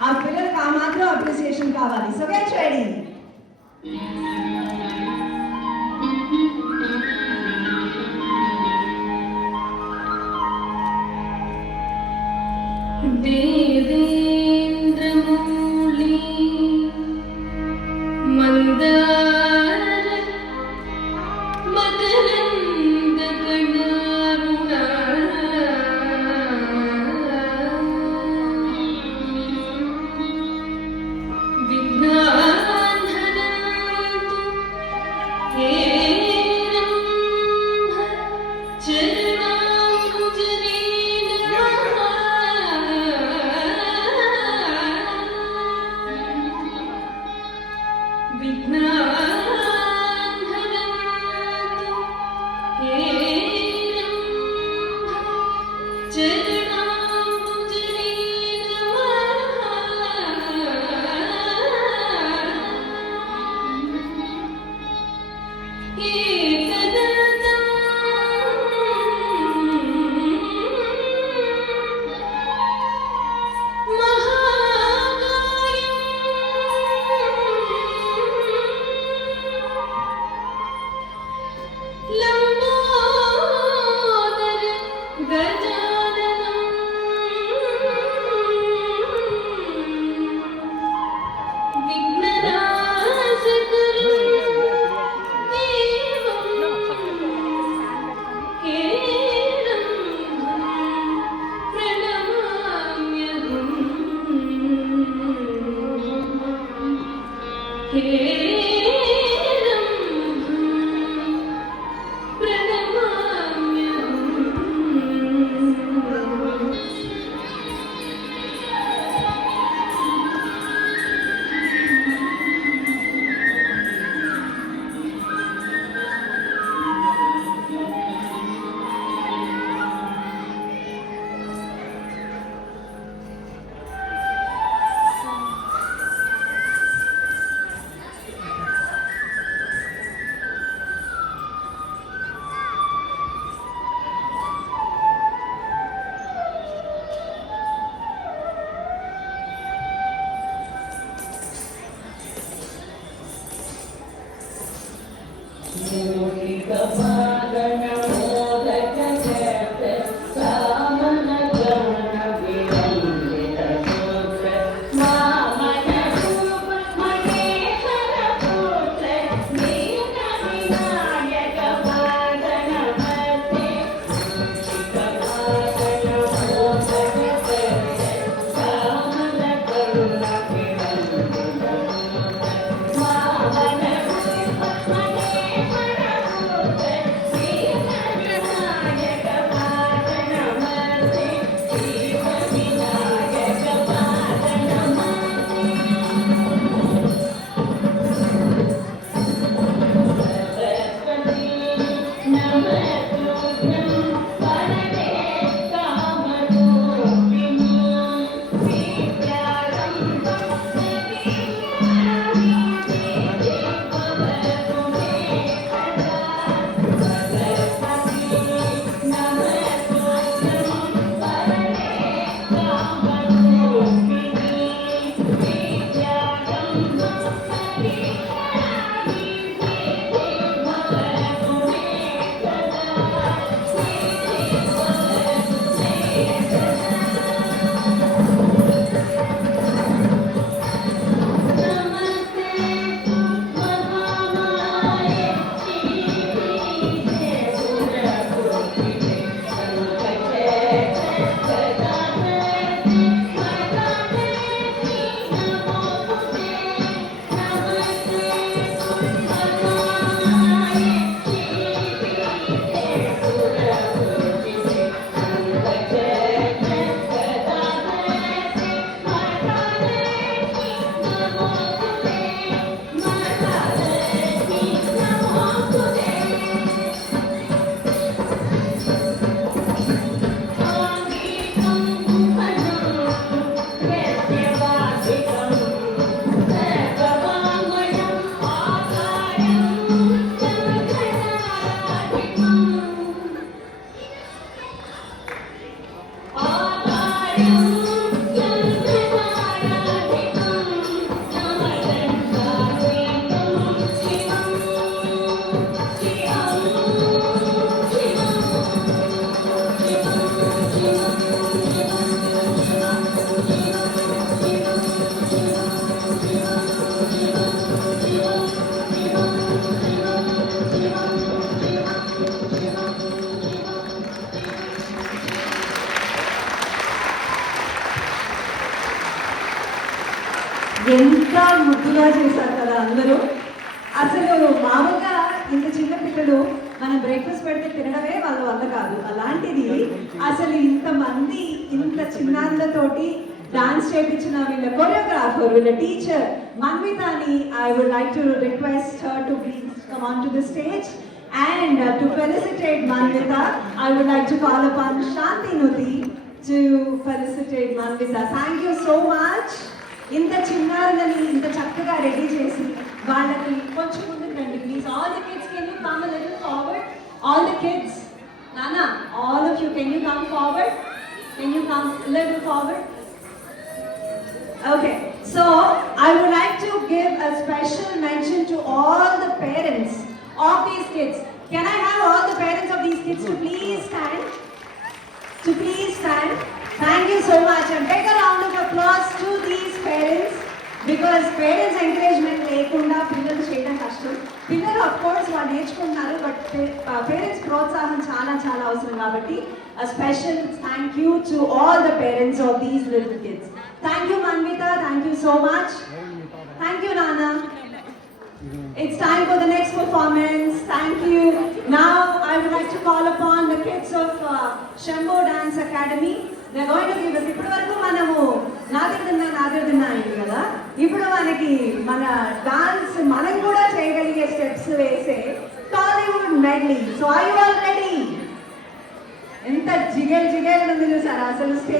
ఆ పిల్లలకు ఆ మాత్రం అప్రిసియేషన్ కావాలి. So get ready. దేవేంద్రమౌళి మందార మకరంద కణారుణ విఘ్నాన్హనంతు హేరంహ చరణాంబుజనేన విఘ్నాన్హనంతు హేరంహ చరణాంబుజనేన ఏకదంతం మహాకాయం లంబోదర గజాననం విఘ్ననాశకరం దేవం హేరంబం ప్రణమామ్యహం హేరంబం ప్రణమామ్యహం. ఎంత ముద్దుగా చేశారు కదా అందరూ. అసలు మామూలుగా ఇంత చిన్న పిల్లలు మనం బ్రేక్ఫాస్ట్ పెడితే తినడమే వాళ్ళ వల్ల కాదు. అలాంటిది అసలు ఇంతమంది ఇంత చిన్నారులతోటి డాన్స్ చేయించిన వీళ్ళ కొరియోగ్రాఫర్, వీళ్ళ టీచర్ మన్వితాని I would like to request her to please come on to the stage. And to felicitate Manvita, I would like to call upon Shanti Nuti to felicitate Manvita. Thank you so much. ఇంత చిన్నారులని ఇంత చక్కగా రెడీ చేసి వాళ్ళకి కొంచెం ముందుకు రండి please. All the kids can you come a little forward? All the kids, Nana, all of you, can you come forward? Can you come a little forward? Okay, so I would like to give a special mention to all the parents of these kids. Can I have all the parents of these kids to please stand? To please stand. Thank you so much, and take a round of applause to these parents, because parents encouragement lekunda పిల్లలు చేయడం కష్టం. పిల్లలు of course వాళ్ళు నేర్చుకుంటున్నారు, but parents ప్రోత్సాహం చాలా చాలా అవసరం. కాబట్టి a special thank you to all the parents of these little kids. Thank you Manvita, thank you so much. Thank you Nana. It's time for the next performance. Thank you. Now I would like to call upon the kids of Shambho Dance Academy. They're going to give us. ఇప్పుడు వరకు మనము నాదిర్దిన్నా అయింది కదా. ఇప్పుడు మనకి మన డాన్స్ మనం కూడా చేయగలిగే స్టెప్స్ వేసే Tollywood medley. So are you all ready? ఎంత జిగేల్ జిగేల్ ఉంది చూసారా అసలు.